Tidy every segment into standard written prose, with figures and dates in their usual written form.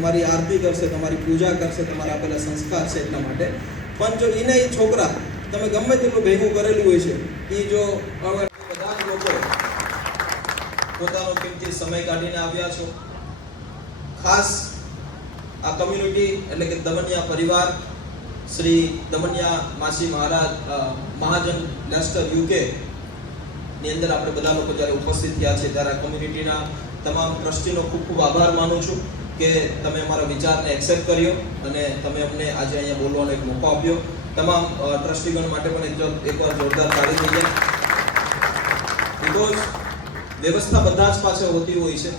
તમારી આરતી કરશે, તમારી પૂજા કરશે, તમારા આપેલા સંસ્કાર છે એટલા માટે. પણ જો એને એ છોકરા તમે ગમે તેટલું ભેગું કરેલું હોય છે, એ જો બધા જ લોકો પોતાનો કિંમતી સમય કાઢીને આવ્યા છો, ખાસ આ કમ્યુનિટી એટલે કે દમનિયા પરિવાર, શ્રી દમનિયા માસી મહારાજ મહાજન લેસ્ટર યુકે ની અંદર આપણે બધા લોકો જ્યારે ઉપસ્થિત થયા છે ત્યારે આ કમ્યુનિટીના તમામ ટ્રસ્ટીનો ખૂબ ખૂબ આભાર માનું છું કે તમે અમારા વિચારને એક્સેપ્ટ કર્યો અને તમે અમને આજે અહીંયા બોલવાનો એક મોકો આપ્યો. તમામ ટ્રસ્ટીગણ માટે પણ એકવાર જોરદાર તાળી થઈ જાય. બિકોઝ વ્યવસ્થા બધા જ પાસે હોતી હોય છે,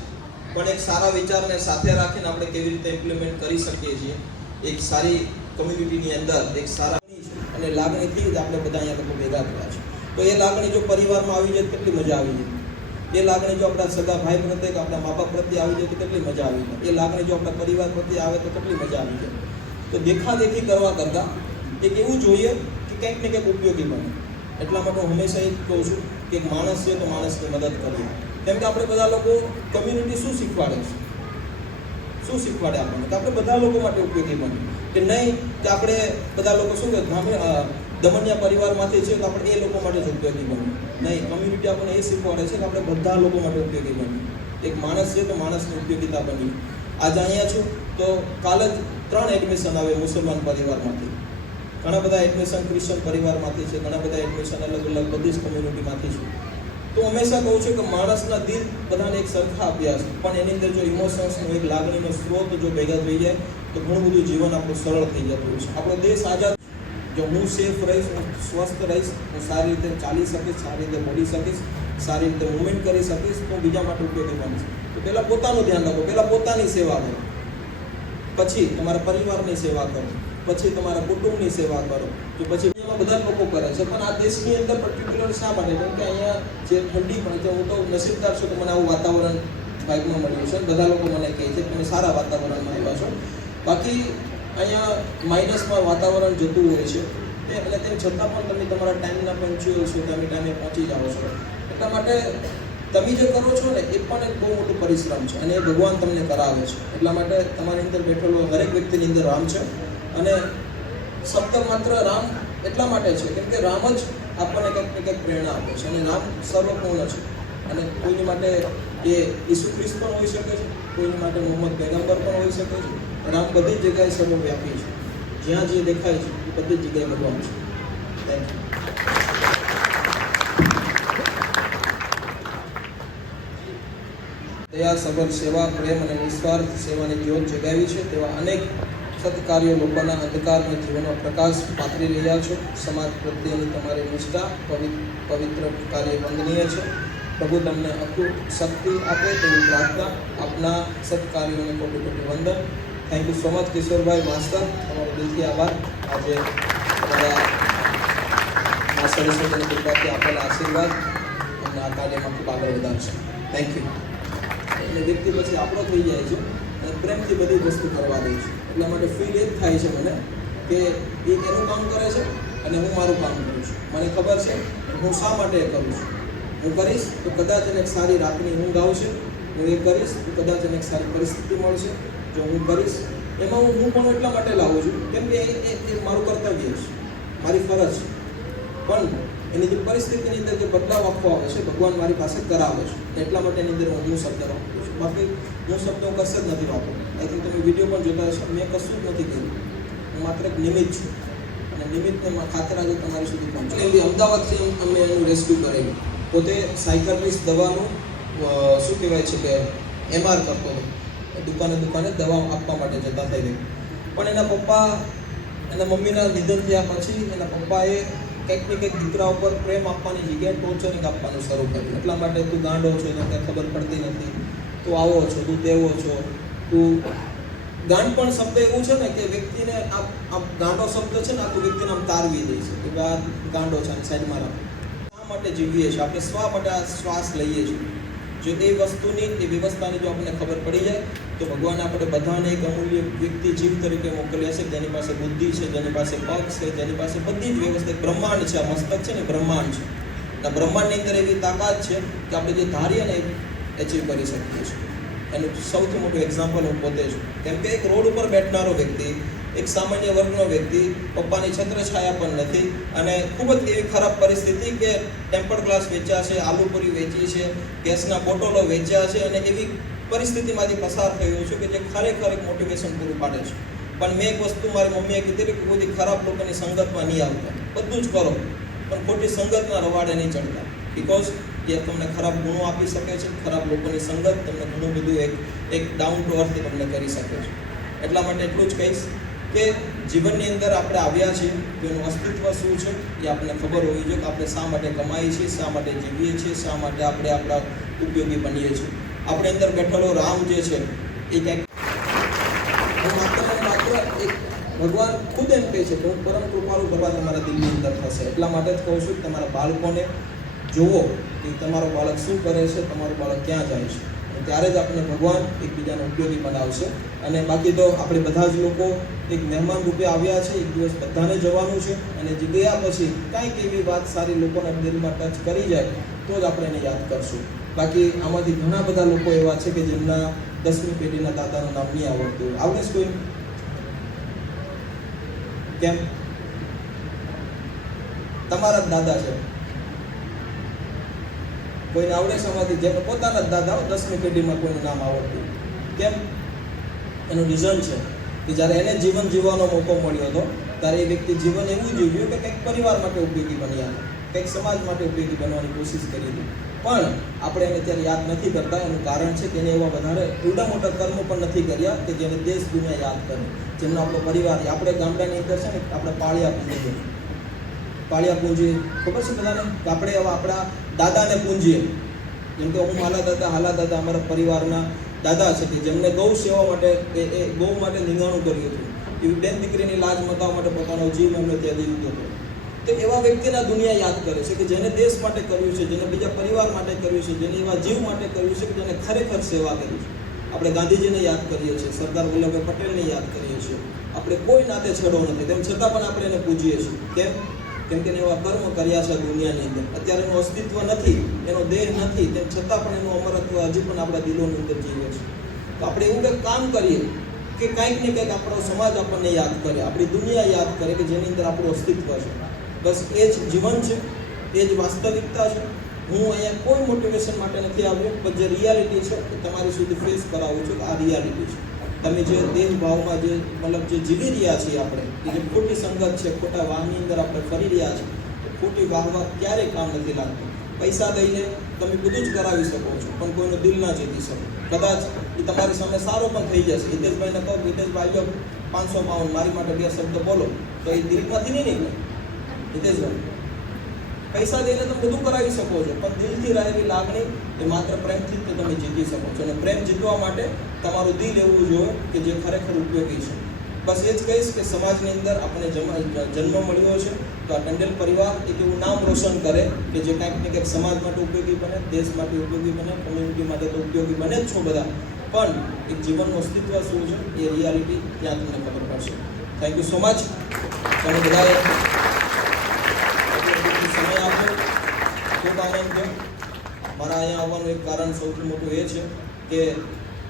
પણ એક સારા વિચારને સાથે રાખીને આપણે કેવી રીતે ઇમ્પ્લિમેન્ટ કરી શકીએ છીએ એક સારી કમ્યુનિટીની અંદર એક સારા અને લાગણીથી જ આપણે બધા અહીંયા લોકો ભેગા થયા છે. તો એ લાગણી જો પરિવારમાં આવી જાય કેટલી મજા આવી જાય. એ લાગણી જો આપણા સગા ભાઈ પ્રત્યે કે આપણા મા બાપ પ્રત્યે આવી જાય તો કેટલી મજા આવી જાય. એ લાગણી જો આપણા પરિવાર પ્રત્યે આવે તો કેટલી મજા આવી જાય. તો દેખાદેખી કરવા કરતાં એક એવું જોઈએ કે કંઈક ને કંઈક ઉપયોગી બને. એટલા માટે હું હંમેશા એ કહું છું કે માણસ છે તો માણસની મદદ કરવી. કેમ કે આપણે બધા લોકો કમ્યુનિટી શું શીખવાડે છે, શું શીખવાડે આપણને કે આપણે બધા લોકો માટે ઉપયોગી બને. કે નહીં કે આપણે બધા લોકો શું કે દમનિયા પરિવારમાંથી છે તો આપણે એ લોકો માટે જ ઉપયોગી બને. નહીં, કમ્યુનિટી આપણને એ શીખવાડે છે કે આપણે બધા લોકો માટે ઉપયોગી બને. એક માણસ છે તો માણસની ઉપયોગીતા બની. આજે અહીંયા છું તો કાલે જ 3 એડમિશન આવે મુસલમાન પરિવારમાંથી, ઘણા બધા એડમિશન ક્રિશ્ચન પરિવારમાંથી છે, ઘણા બધા એડમિશન અલગ અલગ બધી જ કમ્યુનિટીમાંથી છે. તો હંમેશા કહું છું કે માણસના દિલ બધાને એક સરખા અભ્યાસ, પણ એની અંદર જો ઇમોશન્સનો એક લાગણીનો સ્ત્રોત જો ભેગા થઈ જાય તો ઘણું બધું જીવન આપણું સરળ થઈ જતું હોય છે. આપણો દેશ આઝાદ, જો હું સેફ રહીશ, હું સ્વસ્થ રહીશ, હું સારી રીતે ચાલી શકીશ, સારી રીતે બોલી શકીશ, સારી રીતે મૂવમેન્ટ કરી શકીશ, તો બીજા માટે ઉપયોગી બનીશ. તો પહેલાં પોતાનું ધ્યાન રાખો, પહેલાં પોતાની સેવા કરો, પછી તમારા પરિવારની સેવા કરો, પછી તમારા કુટુંબની સેવા કરો, તો પછી એમાં બધા લોકો કરે છે. પણ આ દેશની અંદર પર્ટિક્યુલર શા માટે? કેમ કે અહીંયા જે ઠંડી પડે છે, હું તો નસીબદાર છું કે મને આવું વાતાવરણ બાઇકમાં મળ્યું છે. બધા લોકો મને કહે છે કે તમે સારા વાતાવરણમાં આવ્યા છો. બાકી અહીંયા માઇનસમાં વાતાવરણ જતું હોય છે એટલે તેમ છતાં પણ તમે તમારા ટાઈમના પંચ્યુઅલ છો, તમે ટાઈમે પહોંચી જાઓ છો. એટલા માટે તમે જે કરો છો ને એ પણ એક બહુ મોટું પરિશ્રમ છે અને એ ભગવાન તમને કરાવે છે. એટલા માટે તમારી અંદર બેઠેલો દરેક વ્યક્તિની અંદર રામ છે. અને શબ્દ માત્ર રામ એટલા માટે છે કેમ કે રામ જ આપણને કંઈક ને કંઈક પ્રેરણા આપે છે અને રામ સર્વપૂર્ણ છે. અને કોઈની માટે એ ઈસુ ખ્રિસ્ત પણ હોઈ શકે છે, કોઈની માટે મોહમ્મદ પૈગંબર પણ હોઈ શકે છે. રામ બધી જ જગ્યાએ સર્વવ્યાપી છે. જ્યાં જે દેખાય છે એ બધી જ જગ્યાએ ભગવાન છે. Thank you. દયા, સબળ સેવા, પ્રેમ અને નિસ્વાર્થ સેવાની જ્યોત જગાવી છે તેવા અનેક સત્કાર્યો લોકોના અંધકારમય જીવનનો પ્રકાશ પાથરી રહ્યા છો. સમાજ પ્રત્યેની તમારી નિષ્ઠા પવિત્ર કાર્ય વંદનીય છે. પ્રભુ તમને અખૂટ શક્તિ આપે તેવી પ્રાર્થના. આપના સત્કાર્યોને કોટી કોટી વંદન. Thank you so much Kishorbhai master, તમારો દિલથી આભાર. આજે તમારા મા સરસ્વતીની કૃપાથી આપેલા આશીર્વાદ અમને આ કાર્યમાં ખૂબ આગળ વધારશે. Thank you. એટલે વ્યક્તિ પછી આપણો થઈ જાય છે અને પ્રેમથી બધી વસ્તુ કરવા દે છે. એટલા માટે ફીલ એ જ થાય છે મને કે એ એનું કામ કરે છે અને હું મારું કામ કરું છું. મને ખબર છે હું શા માટે એ કરું છું. હું કરીશ તો કદાચ એને એક સારી રાતની ઊંઘ આવશે, હું એ કરીશ તો કદાચ એને એક સારી પરિસ્થિતિ મળશે. જો હું કરીશ એમાં હું પણ એટલા માટે લાવું છું કેમ કે એ મારું કર્તવ્ય છે, મારી ફરજ છે. પણ એની જે પરિસ્થિતિની અંદર જે બદલાવ આપવો આવે છે ભગવાન મારી પાસે કરાવે છે. એટલા માટે એની અંદર હું શબ્દ વાપરું છું. બાકી હું શબ્દ હું કશે જ નથી વાપરતો. આઈ થિંક તમે વિડીયો પણ જોતા હશો, મેં કશું જ નથી કર્યું. હું માત્ર એક નિમિત્ત છું અને નિમિત્તને ખાતર આજે તમારી સુધી પહોંચ્યો. એવી અમદાવાદથી અમે એનું રેસ્ક્યુ કરેલું. પોતે સાયકલિસ્ટ દવાનું શું કહેવાય છે કે એમઆર કરતો હતો. દુકાને દવા આપવા માટે જતા થઈ ગઈ. પણ એના પપ્પા, એના મમ્મીના નિધન થયા પછી એના પપ્પાએ કંઈક ને કંઈક દીકરા ઉપર પ્રેમ આપવાની જગ્યાએ ટોર્ચરિંગ આપવાનું શરૂ કર્યું. એટલા માટે તું ગાંડો છો, તો કંઈ ખબર પડતી નથી, તું આવો છો, તું તેવો છો, તું ગાંડ પણ શબ્દ એવું છે ને કે વ્યક્તિને આ ગાંડો શબ્દ છે ને આખું વ્યક્તિને આમ તારવી દે છે કે આ ગાંડો છે અને સાઈડમાં રાખો. શા માટે જીવીએ છીએ આપણે? શા માટે આ શ્વાસ લઈએ છીએ? જો એ વસ્તુની એ વ્યવસ્થાની જો આપણને ખબર પડી જાય તો ભગવાન આપણે બધાને એક અમૂલ્ય વ્યક્તિ જીવ તરીકે મોકલ્યા છે જેની પાસે બુદ્ધિ છે, જેની પાસે પગ છે, જેની પાસે બધી જ વ્યવસ્થા. બ્રહ્માંડ છે, આ મસ્તક છે ને બ્રહ્માંડ છે. આ બ્રહ્માંડની અંદર એવી તાકાત છે કે આપણે જે ધારીએ ને એ એચીવ કરી શકીએ છીએ. એનું સૌથી મોટું એક્ઝામ્પલ હું પોતે છું. કેમ કે એક રોડ ઉપર બેઠનારો વ્યક્તિ, એક સામાન્ય વર્ગનો વ્યક્તિ, પપ્પાની છત્રછાયા પણ નથી અને ખૂબ જ એવી ખરાબ પરિસ્થિતિ કે ટેમ્પર્ડ ગ્લાસ વેચ્યા છે, આલુપુરી વેચી છે, ગેસના બોટલો વેચ્યા છે અને એવી પરિસ્થિતિમાંથી પસાર થયો છું કે જે ખરેખર એક મોટિવેશન પૂરું પાડે છે. પણ મેં એક વસ્તુ મારી મમ્મીએ કીધેલી કે કોઈ ખરાબ લોકોની સંગતમાં નહીં આવતા, બધું જ કરો પણ ખોટી સંગતના રવાડે નહીં ચડતા. બિકોઝ એ તમને ખરાબ ગુણો આપી શકે છે. ખરાબ લોકોની સંગત તમને ઘણું બધું એક ડાઉન ટુ અર્થ તમને કરી શકે છે. એટલા માટે એટલું જ કહીશ કે જીવનની અંદર આપણે આવ્યા છીએ તો એનું અસ્તિત્વ શું છે એ આપણને ખબર હોવી જોઈએ કે આપણે શા માટે કમાઈએ છીએ, શા માટે જીવીએ છીએ, શા માટે આપણે આપણા ઉપયોગી બનીએ છીએ. આપણે અંદર બેઠેલો રામ જે છે એ કંઈક માત્ર એક ભગવાન ખુદ એમ કહે છે કે હું પરમ કૃપાળુ કરવા તમારા દિલની અંદર થશે. એટલા માટે જ કહું છું કે તમારા બાળકોને જોવો કે તમારો બાળક શું કરે છે, તમારું બાળક ક્યાં જાય છે, અને ત્યારે જ આપણને ભગવાન એકબીજાને ઉપયોગી બનાવશે. અને બાકી તો આપણે બધા જ લોકો એક મહેમાન રૂપે આવ્યા છે, એક દિવસ બધાને જવાનું છે અને જે ગયા પછી કાંઈક એવી વાત સારી લોકોના દિલમાં ટચ કરી જાય તો જ આપણે એને યાદ કરશું. બાકી આમાંથી ઘણા બધા લોકો એવા છે કે જેમના 10મી પેઢીના દાદાનું નામ નહીં આવડતું. આવડે છે કોઈ? કેમ? તમારા જ દાદા છે. કોઈને આવડે છે આમાંથી જેમ પોતાના જ દાદા 10મી પેઢીમાં કોઈનું નામ આવડતું? કેમ? એનું રીઝન છે કે જ્યારે એને જીવન જીવવાનો મોકો મળ્યો હતો ત્યારે એ વ્યક્તિ જીવન એવું જીવ્યું કે કંઈક પરિવાર માટે ઉપયોગી બન્યા, કંઈક સમાજ માટે ઉપયોગી બનવાની કોશિશ કરી હતી. પણ આપણે એને ત્યારે યાદ નથી કરતા. એનું કારણ છે કે એને એવા વધારે ઉલટા મોટા કર્મો પણ નથી કર્યા કે જેને દેશ દુનિયા યાદ કરે, જેમનો આપણો પરિવાર. આપણે ગામડાની અંદર છે ને આપણે પાળિયા પૂંજીએ, પાળિયા પૂંજીએ, ખબર છે બધાને? આપણે એવા આપણા દાદાને પૂંજીએ. જેમ કે હું હાલા દાદા અમારા પરિવારના દાદા છે કે જેમને ગૌ સેવા માટે એ ગૌ માટે નિંગાણું કર્યું હતું. એવી બેન દીકરીની લાજ મતાવવા માટે પોતાનો જીવ એમને ત્યાં દઈ દીધો હતો. તો એવા વ્યક્તિના દુનિયા યાદ કરે છે કે જેને દેશ માટે કર્યું છે, જેને બીજા પરિવાર માટે કર્યું છે, જેને એવા જીવ માટે કર્યું છે કે જેને ખરેખર સેવા કરી છે. આપણે ગાંધીજીને યાદ કરીએ છીએ, સરદાર વલ્લભભાઈ પટેલને યાદ કરીએ છીએ. આપણે કોઈ નાતે છેડો નથી, તેમ છતાં પણ આપણે એને પૂજીએ છીએ. કેમ કે એવા કર્મ કર્યા છે દુનિયાની અંદર. અત્યારે એનું અસ્તિત્વ નથી, એનો દેહ નથી, તેમ છતાં પણ એનું અમરત્વ હજી પણ આપણા દિલોની અંદર જીવે છે. તો આપણે એવું કંઈક કામ કરીએ કે કંઈક ને કંઈક આપણો સમાજ આપણને યાદ કરે, આપણી દુનિયા યાદ કરે કે જેની અંદર આપણું અસ્તિત્વ છે. બસ એ જ જીવન છે, એ જ વાસ્તવિકતા છે. હું અહીંયા કોઈ મોટિવેશન માટે નથી આવ્યો, પણ જે રિયાલિટી છે એ તમારી સુધી ફેસ કરાવું છું કે આ રિયાલિટી છે. તમે જે દેહ ભાવમાં જે મતલબ જે જીવી રહ્યા છીએ આપણે, કે જે ખોટી સંગત છે, ખોટા વાહની અંદર આપણે ફરી રહ્યા છીએ, ખોટી વાહવા ક્યારેય કામ નથી લાગતું. પૈસા દઈને તમે બધું જ કરાવી શકો છો પણ કોઈનું દિલ ના જીતી શકો. કદાચ એ તમારી સામે સારો પણ થઈ જશે. હિતેશભાઈને કહો, હિતેશભાઈ જો 500 પાઉન્ડ મારી માટે 2 શબ્દ બોલો, તો એ દિલમાંથી નહીં નીકળે. હિતેશભાઈ પૈસા દઈને તમે બધું કરાવી શકો છો પણ દિલથી રહેલી લાગણી એ માત્ર પ્રેમથી જ તમે જીતી શકો છો. અને પ્રેમ જીતવા માટે તમારું દિલ એવું જોઈએ કે જે ખરેખર ઉપયોગી છે. બસ એ જ કહીશ કે સમાજની અંદર આપણે જન્મ મળ્યો છે તો આ ટંડેલ પરિવાર એક એવું નામ રોશન કરે કે જે કંઈક ને કંઈક સમાજ માટે ઉપયોગી બને, દેશ માટે ઉપયોગી બને, કોમ્યુનિટી માટે તો ઉપયોગી બને જ છો બધા, પણ એક જીવનનું અસ્તિત્વ શું છે એ રિયાલિટી ત્યાં તમને ખબર પડશે. Thank you so much. તમે બધાએ સમય આપ્યો, ખૂબ આનંદ થયો. મારા અહીંયા આવવાનું એક કારણ સૌથી મોટું એ છે કે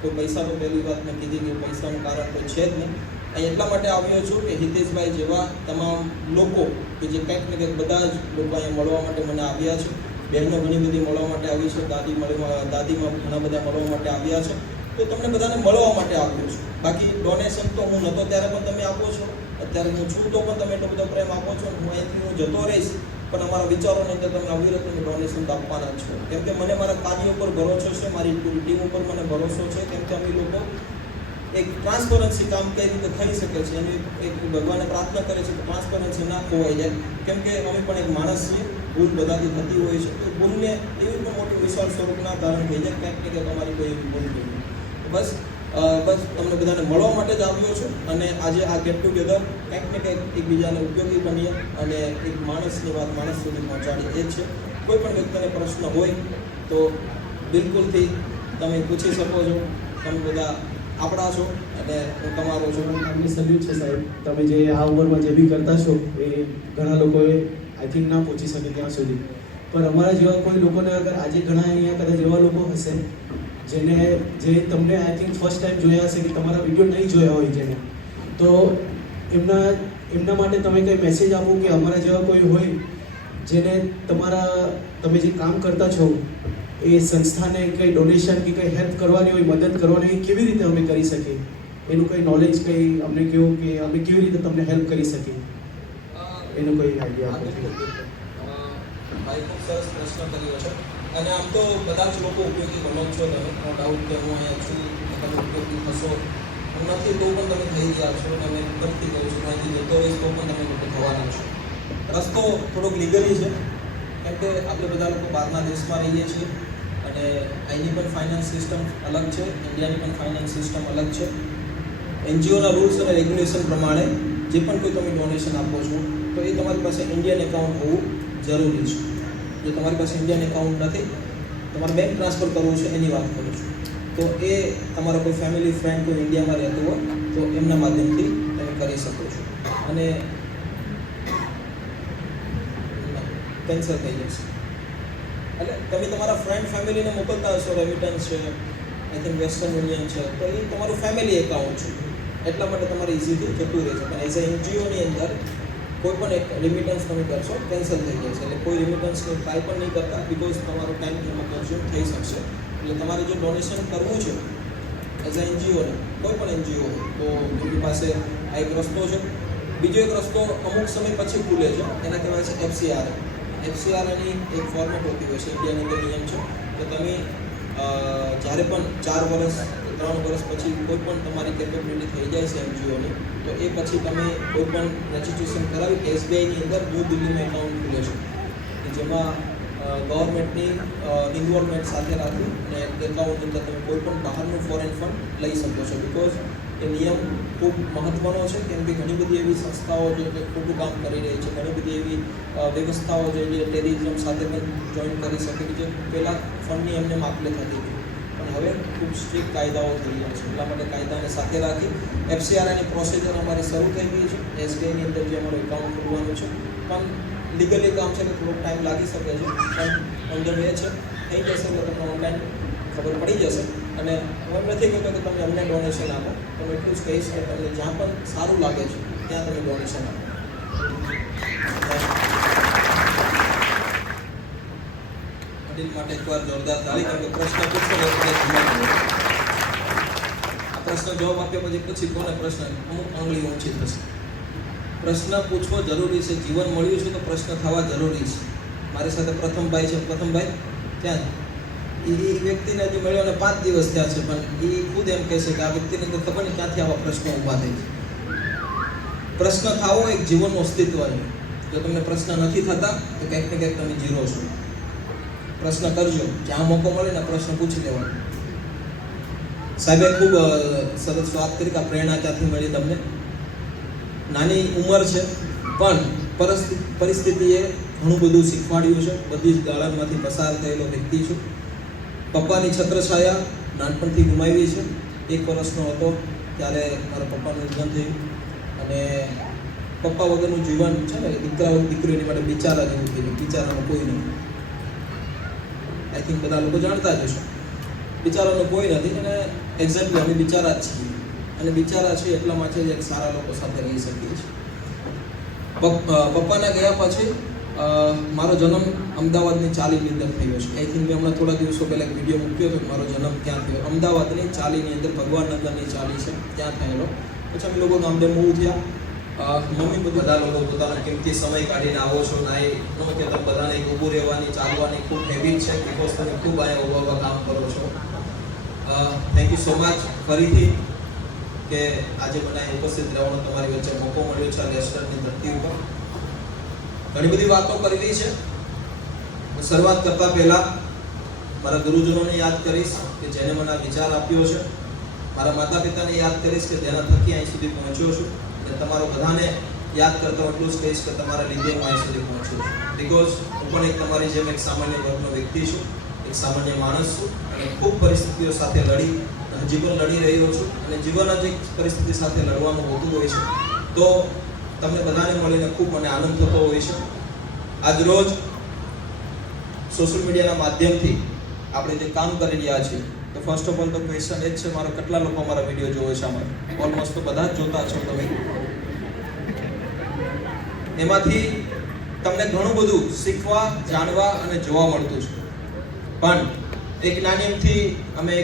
કોઈ પૈસા તો પહેલી વાત મેં કીધી કે પૈસાનું કારણ તો છે જ નહીં. અહીં એટલા માટે આવ્યો છું કે હિતેશભાઈ જેવા તમામ લોકો કે જે કંઈક ને કંઈક બધા જ લોકો અહીંયા મળવા માટે મને આવ્યા છે. બહેનો ઘણી બધી મળવા માટે આવી છે, દાદીમાં ઘણા બધા મળવા માટે આવ્યા છે. તો તમને બધાને મળવા માટે આવ્યો છું. બાકી ડોનેશન તો હું નહોતો ત્યારે પણ તમે આપો છો, અત્યારે હું છું તો પણ તમે એટલો બધો પ્રેમ આપો છો. હું અહીંથી હું જતો રહીશ પણ અમારા વિચારોની અંદર તમે અવિરત ડોનેશન તો આપવાના જ છો. કેમ કે મને મારા કાર્ય ઉપર ભરોસો છે, મારી પૂરી ટીમ ઉપર મને ભરોસો છે. કેમ કે અમે લોકો એક ટ્રાન્સપરન્સી કામ કઈ રીતે થઈ શકે છે એની એક ભગવાનને પ્રાર્થના કરે છે કે ટ્રાન્સપરન્સી ના ખોવાઈ જાય. કેમ કે અમે પણ એક માણસ છીએ, ભૂલ બધાથી થતી હોય છે. તો ભૂલને એવી પણ મોટી વિશાળ સ્વરૂપના ધારણ થઈ જાય કંઈક ને કંઈક અમારી કોઈ એવી ભૂલ થઈ જાય. બસ તમને બધાને મળવા માટે જ આવ્યો છું અને આજે આ ગેટ ટુગેધર કંઈક ને કંઈક એકબીજાને ઉપયોગી બનીએ અને એક માણસની વાત માણસ સુધી પહોંચાડીએ એ જ છે. કોઈ પણ વ્યક્તિને પ્રશ્ન હોય તો બિલકુલથી તમે પૂછી શકો છો. તમે બધા આપણા છો અને હું તમારો છું. આપને સલ્યુટ છે સાહેબ. તમે જે આ ઉંમરમાં જે બી કરતા છો એ ઘણા લોકોએ આઈ થિંક ના પહોંચી શકે ત્યાં સુધી. પણ અમારા જેવા કોઈ લોકોને અગર આજે ઘણા અહીંયા કદાચ એવા લોકો હશે જે તમને આઈ થિંક ફર્સ્ટ ટાઈમ જોયા હશે કે તમારા વિડીયો નહીં જોયા હોય જેને, તો એમના માટે તમે કંઈ મેસેજ આપો કે અમારા જેવા કોઈ હોય જેને તમે જે કામ કરતા છો એ સંસ્થાને કંઈ ડોનેશન કે કંઈ હેલ્પ કરવાની હોય, મદદ કરવાની હોય, કેવી રીતે અમે કરી શકીએ એનું કંઈ નોલેજ કંઈ અમને કહો કે અમે કેવી રીતે તમને હેલ્પ કરી શકીએ એનું કોઈ આઈડિયા આપો. ભાઈ ખૂબ સરસ પ્રશ્ન કર્યો છે. અને આમ તો બધા જ લોકો ઉપયોગી બનો છો તમે, નો ડાઉટ કે હું અહીંયા છું, તમે ઉપયોગી થશો. હું નથી તો પણ તમે થઈ ગયા છો, અને મેં ફરીથી કહું છું અહીંથી જતો રહીશ તો પણ તમે લોકો થવાના છો. રસ્તો થોડોક લીગલી છે, કેમ કે આપણે બધા લોકો બહારના દેશમાં રહીએ છીએ અને અહીંની પણ ફાઇનાન્સ સિસ્ટમ અલગ છે, ઇન્ડિયાની પણ ફાઇનાન્સ સિસ્ટમ અલગ છે. એનજીઓના રૂલ્સ અને રેગ્યુલેશન પ્રમાણે જે પણ કોઈ તમે ડોનેશન આપો છો તો એ તમારી પાસે ઇન્ડિયન એકાઉન્ટ હોવું જરૂરી છે. જો તમારી પાસે ઇન્ડિયન એકાઉન્ટ નથી, તમારે બેંક ટ્રાન્સફર કરવું છે એની વાત કરું છું, તો એ તમારા કોઈ ફેમિલી ફ્રેન્ડ કોઈ ઇન્ડિયામાં રહેતો હોય તો એમના માધ્યમથી તમે કરી શકો છો. અને કેન્સલ થઈ જશે. એટલે તમે તમારા ફ્રેન્ડ ફેમિલીને મોકલતા હશો, રેમિટન્સ છે, આઈ થિંક વેસ્ટર્ન યુનિયન છે, તો એ તમારું ફેમિલી એકાઉન્ટ છે, એટલા માટે તમારે ઇઝીથી જતું રહેશે. પણ એઝ અ એનજીઓની અંદર કોઈ પણ એક રિમિટન્સ તમે કરશો કેન્સલ થઈ જશે. એટલે કોઈ રિમિટન્સને ટ્રાય પણ નહીં કરતા, બિકોઝ તમારો ટાઈમ એમાં કન્ઝ્યુમ થઈ શકશે. એટલે તમારે જો ડોનેશન કરવું છે એઝ અ એનજીઓને, કોઈ પણ એનજીઓ તો એમની પાસે આ એક રસ્તો છે. બીજો એક રસ્તો અમુક સમય પછી ખુલે છે, એના કહેવાય છે FCR. FCRની એક ફોર્મેટ હોતી હોય છે, ઇન્ડિયાની અંદર નિયમ છે કે તમે જ્યારે પણ 4 વર્ષ 3 વર્ષ પછી કોઈ પણ તમારી કેપેબિલિટી થઈ જાય છે એનજીઓની, તો એ પછી તમે કોઈ પણ રજિસ્ટ્રેશન કરાવી SBIની અંદર ન્યૂ દિલ્હીમાં એકાઉન્ટ ખુલે છે, કે જેમાં ગવર્મેન્ટની ઇન્વોલ્વમેન્ટ સાથે રાખી અને એકાઉન્ટની અંદર તમે કોઈ પણ બહારનું ફોરેન ફંડ લઈ શકો છો. બિકોઝ એ નિયમ ખૂબ મહત્ત્વનો છે, કેમ કે ઘણી બધી એવી સંસ્થાઓ જે ખોટું કામ કરી રહી છે, ઘણી બધી એવી વ્યવસ્થાઓ જે ટેરરિઝમ સાથે પણ જોઈન કરી શકે કે જે પહેલાં ફંડની એમને માપલે થતી હતી, પણ હવે ખૂબ સ્ટ્રિક્ટ કાયદાઓ થઈ ગયા છે. એટલા માટે કાયદાને સાથે રાખી FCRની પ્રોસિજર અમારી શરૂ થઈ ગઈ છે. SBIની અંદર જે અમારું એકાઉન્ટ ખોલવાનું છે, પણ લીગલી કામ છે કે થોડોક ટાઈમ લાગી શકે છે, પણ ઓન ધ વે છે, થઈ જશે એટલે તમને ઓનલાઈન ખબર પડી જશે. અને હું એમ નથી કહેતો કે તમે અમને ડોનેશન આપો, પણ એટલું જ કહીશ કે તમને જ્યાં પણ સારું લાગે છે ત્યાં તમે ડોનેશન આપો. અનિલ માટે એકવાર જોરદાર તાળી, કેમ કે પ્રશ્ન પૂછો ને આ પ્રશ્ન જવાબ આપ્યા પછી કોને પ્રશ્ન અમુક આંગળી ઊંચી થશે. પ્રશ્ન પૂછવો જરૂરી છે, જીવન મળ્યું છે તો પ્રશ્ન થવા જરૂરી છે. મારી સાથે પ્રથમભાઈ છે, પ્રથમભાઈ ત્યાં એ વ્યક્તિને હજી મળ્યો અને 5 દિવસ થયા છે, પણ એ ખુદ એમ કહે છે કે આ વ્યક્તિને તો ખબર નહીં ક્યાંથી આવા પ્રશ્નો ઊભા થાય છે. પ્રશ્ન થવો એક જીવનનું અસ્તિત્વ છે. જો તમને પ્રશ્ન નથી થતા તો કંઈક ને કંઈક તમે જીરો છો. પ્રશ્ન કરજો, જ્યાં મોકો મળે ને પ્રશ્ન પૂછી લેવાનો. સાહેબે ખૂબ સરસ વાત કરી કે આ પ્રેરણા ક્યાંથી મળી તમને. નાની ઉંમર છે પણ પરિસ્થિતિએ ઘણું બધું શીખવાડ્યું છે. બધી જ ગાળામાંથી પસાર થયેલો વ્યક્તિ છું. પપ્પાની છત્રછાયા નાનપણથી ગુમાવી છે. 1 વર્ષનો હતો ત્યારે મારા પપ્પાનું નિધન થયું, અને પપ્પા વગરનું જીવન છે ને દીકરીઓની માટે બિચારા જેવું થયું. બિચારાનો કોઈ નથી. આઈ થિંક બધા લોકો જાણતા જ હશે, બિચારાનો કોઈ નથી. અને એક્ઝેક્ટલી અમે બિચારા જ છીએ, અને બિચારા છીએ એટલા માટે જ એક સારા લોકો સાથે રહી શકીએ છીએ. પપ્પાના ગયા પછી મારો જન્મ અમદાવાદની ચાલીની અંદર થયો છે. આઈ થિંક મેં હમણાં થોડા દિવસો પહેલાં એક વિડીયો મૂક્યો હતો કે મારો જન્મ ક્યાં થયો. અમદાવાદની ચાલીની અંદર ભગવાન નગરની ચાલી છે, ત્યાં થયેલો. પછી અમે લોકો ગામડે મૂવ થયા. મમ્મી બધા લોકો પોતાના કિંમતી સમય કાઢીને આવો છો. ના એ ન કહેતા બધાને ઊભું રહેવાની ચાલવાની ખૂબ હેબિટ છે, બિકોઝ તમે ખૂબ અહીંયા ઊભા કામ કરો છો. થેન્ક યુ સો મચ ફરીથી કે આજે મને ઉપસ્થિત રહેવાનો તમારી વચ્ચે મોકો મળ્યો છે લેસ્ટરની ધરતી ઉપર. ઘણી બધી વાતો કરવી છે. શરૂઆત કરતા પહેલા મારા ગુરુજનોને યાદ કરીશ કે જેને મને આ વિચાર આપ્યો છે. મારા માતા પિતાને યાદ કરીશ કે જેના થકી અહીં સુધી પહોંચ્યો છું. અને તમારો બધાને યાદ કરતા એટલું જ કહીશ કે તમારા લીધે હું અહીં સુધી પહોંચ્યો છું. બિકોઝ હું પણ એક તમારી જેમ એક સામાન્ય વર્ગનો વ્યક્તિ છું, એક સામાન્ય માણસ છું, અને ખૂબ પરિસ્થિતિઓ સાથે લડી હજી પણ લડી રહ્યો છું. અને જીવન જ એક પરિસ્થિતિ સાથે લડવાનું હોતું હોય છે. તો તમને બધાને મળીને ખૂબ મને આનંદ થતો હોય છે. આજ રોજ સોશિયલ મીડિયાના માધ્યમથી આપણે જે કામ કરી રહ્યા છીએ તો ફર્સ્ટ ઓફ ઓલ તો ક્વેશ્ચન એ જ છે મારો, કેટલા લોકો મારા વિડીયો જોવે છે આમાં? ઓલમોસ્ટ તો બધા જ જોતા છો તમે. એમાંથી તમને ઘણું બધું શીખવા, જાણવા અને જોવા મળતું છે. પણ એક નાની એમથી અમે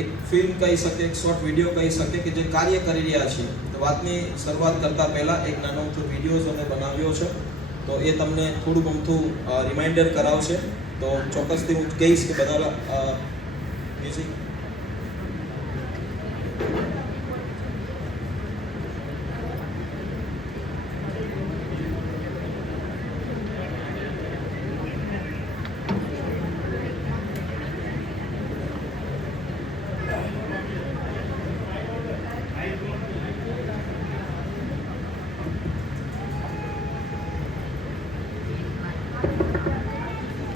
એક ફિલ્મ કહી શકીએ, એક શોર્ટ વિડીયો કહી શકીએ કે જે કાર્ય કરી રહ્યા છીએ. તો વાતની શરૂઆત કરતા પહેલા એક નાનો અમથો વિડીયો અમે બનાવ્યો છે, તો એ તમને થોડું અમથું રિમાઇન્ડર કરાવશે. તો ચોક્કસથી હું કહીશ કે બધા મ્યુઝિક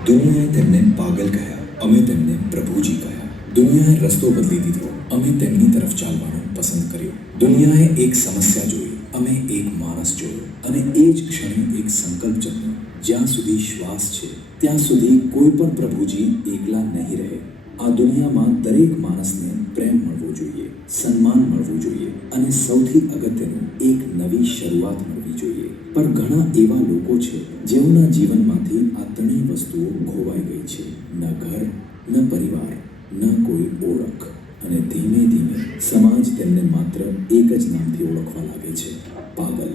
દુનિયાએ તેમને પાગલ કહ્યા, અમે તેમને પ્રભુજી કહ્યા. દુનિયાએ રસ્તો બદલી દીધો, અમે તેમની તરફ ચાલવાનું પસંદ કર્યું. દુનિયાએ એક સમસ્યા જોઈ, અમે એક માણસ જોયો, અને એ જ ક્ષણે એક સંકલ્પ જન્મ્યો. જ્યાં સુધી શ્વાસ છે ત્યાં સુધી કોઈ પણ પ્રભુજી એકલા નહીં રહે. આ દુનિયામાં દરેક માણસને પ્રેમ મળવો જોઈએ, સન્માન મળવું જોઈએ, અને સૌથી અગત્યનું એક નવી શરૂઆત મળવી જોઈએ. પણ ઘણા એવા લોકો છે જેઓના જીવનમાંથી આ ત્રણેય વસ્તુઓ ખોવાઈ ગઈ છે. ન ઘર, ન પરિવાર, ન કોઈ ઓળખ. અને ધીમે ધીમે સમાજ તેમને માત્ર એક જ નામથી ઓળખવા લાગે છે, પાગલ.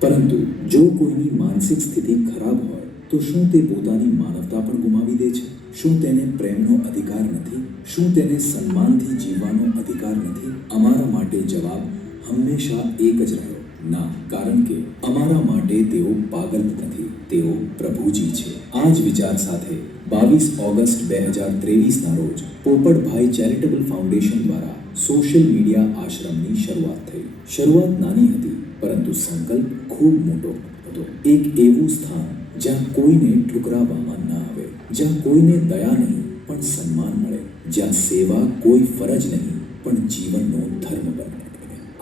પરંતુ જો કોઈની માનસિક સ્થિતિ ખરાબ હોય તો શું તે પોતાની માનવતા પણ ગુમાવી દે છે? શું તેને પ્રેમનો અધિકાર નથી? શું તેને સન્માનથી જીવવાનો અધિકાર નથી? અમારા માટે જવાબ હંમેશા એક જ રહ્યો, ના. કારણ કે અમારા માટે તેઓ પાગલ નથી, તેઓ પ્રભુજી છે. આ જ વિચાર સાથે 22 ઓગસ્ટ 2023ના રોજ પોપટભાઈ ચેરિટેબલ ફાઉન્ડેશન દ્વારા સોશિયલ મીડિયા આશ્રમની શરૂઆત થઈ. શરૂઆત નાની હતી, પરંતુ સંકલ્પ ખૂબ મોટો હતો. એક એવું સ્થાન જ્યાં કોઈને ઠુકરાવવામાં ન આવે, જ્યાં કોઈને દયા નહીં પણ સન્માન મળે, જ્યાં સેવા કોઈ ફરજ નહીં પણ જીવનનો ધર્મ બને.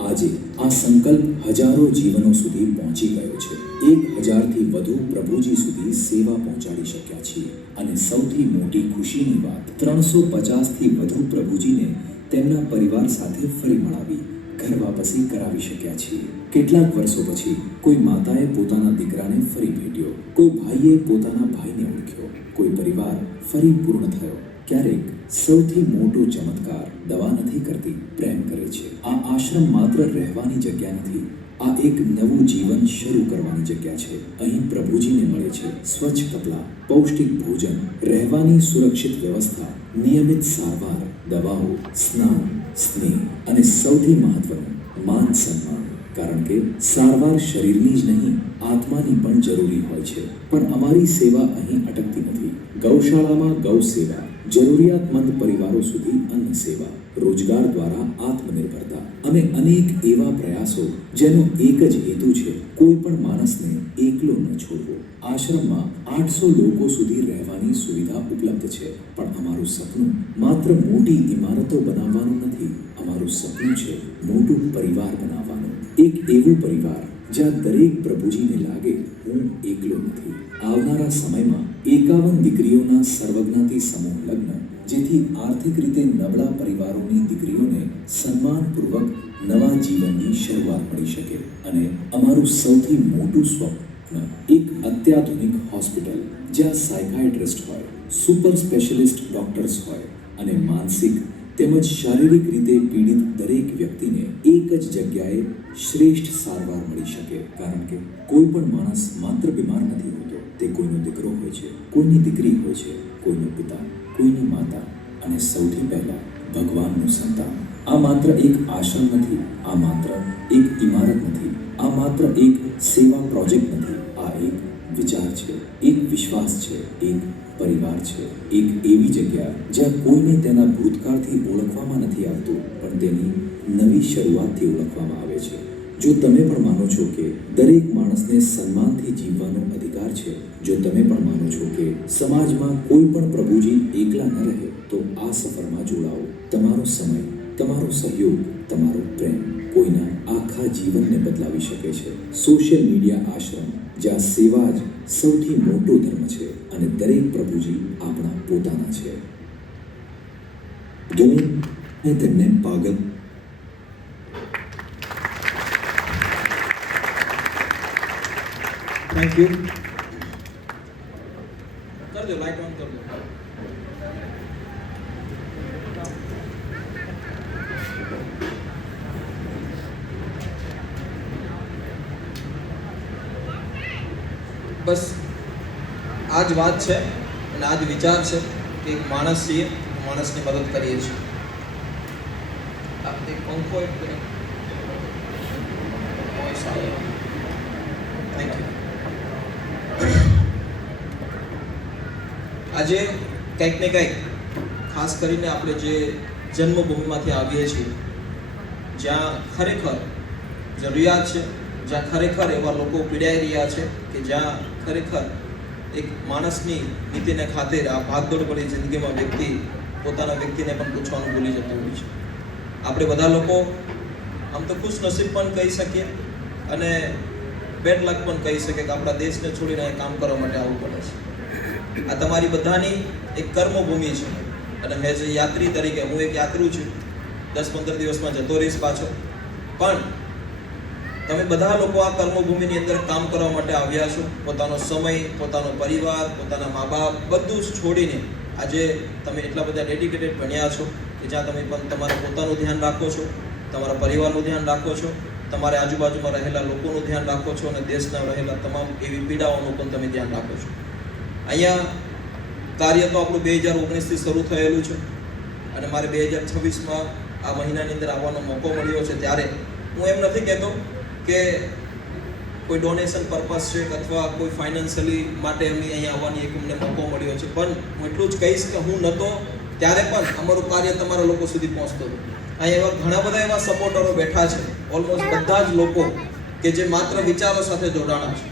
આજે આ સંકલ્પ હજારો જીવનો સુધી પહોંચી ગયો છે. 1000થી વધુ પ્રભુજી સુધી સેવા પહોંચાડી શક્યા છીએ. અને સૌથી મોટી ખુશીની વાત, 350થી વધુ પ્રભુજીને તેમના પરિવાર સાથે ફરી મળાવી, ઘર વાપસી કરાવી શક્યા છીએ. કેટલાક વર્ષો પછી કોઈ માતાએ પોતાના દીકરાને ફરી ભેટ્યો, કોઈ ભાઈએ પોતાના ભાઈને ઓળખ્યો, કોઈ પરિવાર ફરી પૂર્ણ થયો. ક્યારેક સૌથી મોટો ચમત્કાર દવા નથી કરતી, પ્રેમ કરે છે. આ આશ્રમ માત્ર રહેવાની જગ્યા નથી, આ એક નવું જીવન શરૂ કરવાની જગ્યા છે. અહીં પ્રભુજીને મળે છે સ્વચ્છ કપડાં, પૌષ્ટિક ભોજન, રહેવાની સુરક્ષિત વ્યવસ્થા, નિયમિત સારવાર, દવાઓ, સ્નાન, સ્નેહ અને સૌથી મહત્વનું માન સન્માન. કારણ કે સારવાર શરીરની જ નહીં, આત્માની પણ જરૂરી હોય છે. પણ અમારી સેવા અહીં અટકતી નથી. ગૌશાળામાં ગૌ સેવા, જરૂરિયાતમંદ પરિવારો સુધી અન્ન સેવા, રોજગાર દ્વારા આત્મનિર્ભરતા અને અનેક એવા પ્રયાસો જેનો એક જ હેતુ છે, કોઈ પણ માણસને એકલો ન છોડવો. આશ્રમમાં 800 લોકો સુધી રહેવાની સુવિધા ઉપલબ્ધ છે. પણ અમારું સપનું માત્ર મોટી ઇમારતો બનાવવાનું નથી, અમારું સપનું છે મોટું પરિવાર બનાવવાનું. એક એવું પરિવાર જ્યાં દરેક પ્રભુજીને લાગે હું એકલો નથી. આવનારા સમયમાં 51 દીકરીઓના સર્વજ્ઞાતિ સમૂહ લગ્ન, જેથી આર્થિક રીતે નબળા પરિવારોની દીકરીઓને સન્માનપૂર્વક નવા જીવનની શરૂઆત મળી શકે. અને અમારું સૌથી મોટું સ્વપ્ન, એક અત્યાધુનિક હોસ્પિટલ જ્યાં સાયકાઇટ્રિસ્ટ હોય, સુપર સ્પેશિયલિસ્ટ ડૉક્ટર્સ હોય અને માનસિક તેમજ શારીરિક રીતે પીડિત દરેક વ્યક્તિને એક જ જગ્યાએ શ્રેષ્ઠ સારવાર મળી શકે. કારણ કે કોઈ પણ માણસ માત્ર બીમાર નથી હોતો, તે કોઈનો દીકરો હોય છે, કોઈની દીકરી હોય છે, કોઈનો પિતા, કોઈની માતા અને સૌથી પહેલાં ભગવાનનું સંતાન. આ માત્ર એક આશ્રમ નથી, આ માત્ર એક ઇમારત નથી, આ માત્ર એક સેવા પ્રોજેક્ટ નથી, આ એક વિચાર છે, એક વિશ્વાસ છે, એક પરિવાર છે. એક એવી જગ્યા જ્યાં કોઈને તેના ભૂતકાળથી ઓળખવામાં નથી આવતું, પણ તેની નવી શરૂઆતથી ઓળખવામાં આવે છે. જો તમે પણ માનો છો કે દરેક માણસને સન્માનથી જીવવાનો અધિકાર છે, જો તમે પણ માનો છો કે સમાજમાં કોઈ પણ પ્રભુજી એકલા ન રહે, તો આ સફરમાં જોડાઓ. તમારો સમય, તમારો સહયોગ, તમારો પ્રેમ કોઈના આખા જીવનને બદલાવી શકે છે. સોશિયલ મીડિયા આશ્રમ, જ્યાં સેવા જ સૌથી મોટો ધર્મ છે અને દરેક પ્રભુજી આપણા પોતાના છે. દુનિયાએ તેમને પાગલ થેન્ક યુ. કરજો, લાઈટ ઓન કરજો. બસ આ જ વાત છે અને આ જ વિચાર છે કે એક માણસ છીએ, માણસની મદદ કરીએ છીએ. આ એક પંખો એક થેન્ક યુ. આજે કંઈક ને કંઈક ખાસ કરીને આપણે જે જન્મભૂમિમાંથી આવીએ છીએ, જ્યાં ખરેખર જરૂરિયાત છે, જ્યાં ખરેખર એવા લોકો પીડાઈ રહ્યા છે કે જ્યાં ખરેખર એક માણસની નીતિને ખાतिर આ ભાગદોડ ભરી જિંદગીમાં વ્યક્તિ પોતાના વ્યક્તિને પણ પૂછવાનું ભૂલી જતું હોય છે. આપણે બધા લોકો આમ તો ખુશનસીબ પણ કહી શકીએ અને બેડ લક પણ કહી શકીએ કે આપણા દેશને છોડીને અહીં કામ કરવા માટે આવવું પડે છે. આ તમારી બધાની એક કર્મભૂમિ છે અને એઝ એ યાત્રી તરીકે હું એક યાત્રુ છું. 10-15 દિવસમાં જતો રહીશ પાછો, પણ તમે બધા લોકો આ કર્મભૂમિની અંદર કામ કરવા માટે આવ્યા છો. પોતાનો સમય, પોતાનો પરિવાર, પોતાના મા બાપ બધું જ છોડીને આજે તમે એટલા બધા ડેડિકેટેડ બન્યા છો કે જ્યાં તમે પણ તમારા પોતાનું ધ્યાન રાખો છો, તમારા પરિવારનું ધ્યાન રાખો છો, તમારી આજુબાજુમાં રહેલા લોકોનું ધ્યાન રાખો છો અને દેશના રહેલા તમામ એવી પીડાઓનું પણ તમે ધ્યાન રાખો છો. અહીંયા કાર્ય તો આપણું 2019થી શરૂ થયેલું છે અને મારે 2026માં આ મહિનાની અંદર આવવાનો મોકો મળ્યો છે. ત્યારે હું એમ નથી કહેતો કે કોઈ ડોનેશન પર્પઝ છે અથવા કોઈ ફાઇનાન્શિયલી માટે અમે અહીંયા આવવાની એક અમને મોકો મળ્યો છે, પણ હું એટલું જ કહીશ કે હું નહોતો ત્યારે પણ અમારું કાર્ય તમારા લોકો સુધી પહોંચતું હતું. અહીંયા એવા ઘણા બધા એવા સપોર્ટરો બેઠા છે, ઓલમોસ્ટ બધા જ લોકો કે જે માત્ર વિચારો સાથે જોડાણા છે.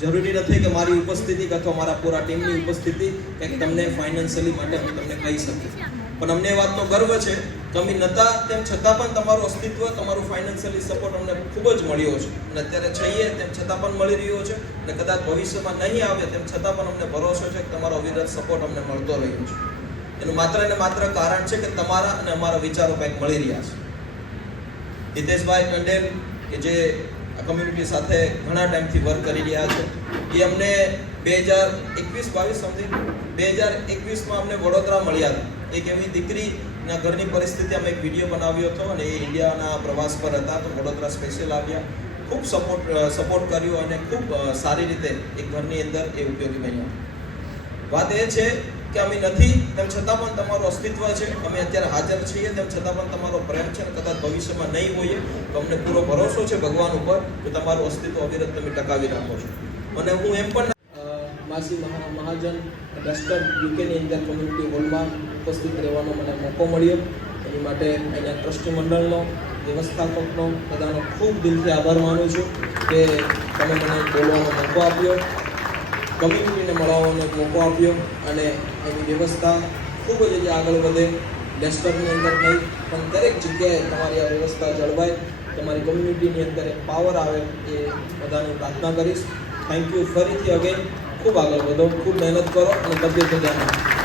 જરૂરી નથી કે મારી ઉપસ્થિતિ અથવા મારા પૂરા ટીમની ઉપસ્થિતિ કે તમને ફાઇનાન્શિયલી માટે હું તમને કહી શકું, પણ અમને એ વાતનો ગર્વ છે કે અમે નહોતા તેમ છતાં પણ તમારું અસ્તિત્વ, તમારું ફાઇનાન્શિયલી સપોર્ટ અમને ખૂબ જ મળ્યો છે અને અત્યારે છીએ તેમ છતાં પણ મળી રહ્યો છે અને કદાચ ભવિષ્યમાં નહીં આવે તેમ છતાં પણ અમને ભરોસો છે કે તમારો અવિરત સપોર્ટ અમને મળતો રહ્યો છે. એનું માત્ર ને માત્ર કારણ છે કે તમારા અને અમારા વિચારો કંઈક મળી રહ્યા છે. હિતેશભાઈ ટંડેલ કે જે આ કમ્યુનિટી સાથે ઘણા ટાઈમથી વર્ક કરી રહ્યા છે, એ અમને 2021-22 સમથિંગ 2021માં અમને વડોદરા મળ્યા હતા. એક એવી દીકરીના ઘરની પરિસ્થિતિ અમે એક વિડીયો બનાવ્યો હતો અને એ ઇન્ડિયાના પ્રવાસ પર હતા, તો વડોદરા સ્પેશિયલ આવ્યા, ખૂબ સપોર્ટ કર્યો અને ખૂબ સારી રીતે એક ઘરની અંદર એ ઉપયોગી બન્યા. વાત એ છે કે અમે નથી તેમ છતાં પણ તમારું અસ્તિત્વ છે, અમે અત્યારે હાજર છીએ તેમ છતાં પણ તમારો પ્રેમ છે અને કદાચ ભવિષ્યમાં નહીં હોઈએ તો અમને પૂરો ભરોસો છે ભગવાન ઉપર કે તમારું અસ્તિત્વ અવિરત તમે ટકાવી રાખો છો. અને હું એમ પણ માસી મહાજન ડસ્ટર યુકેની અંદર કમ્યુનિટી હોલમાં ઉપસ્થિત રહેવાનો મને મોકો મળ્યો. એની માટે અહીંયા ટ્રસ્ટી મંડળનો, વ્યવસ્થાપકનો બધાનો ખૂબ દિલથી આભાર માનું છું કે તમે મને બોલવાનો મોકો આપ્યો, કમ્યુનિટીને મળવાનો મોકો આપ્યો અને એની વ્યવસ્થા ખૂબ જ આગળ વધે. લેસ્ટરની અંદર નહીં પણ દરેક જગ્યાએ તમારી આ વ્યવસ્થા જળવાય, તમારી કમ્યુનિટીની અંદર એક પાવર આવે એ બધાની પ્રાર્થના કરીશ. થેન્ક યુ ફરીથી અગેન. ખૂબ આગળ વધો, ખૂબ મહેનત કરો અને તબિયત ધ્યાન રાખો.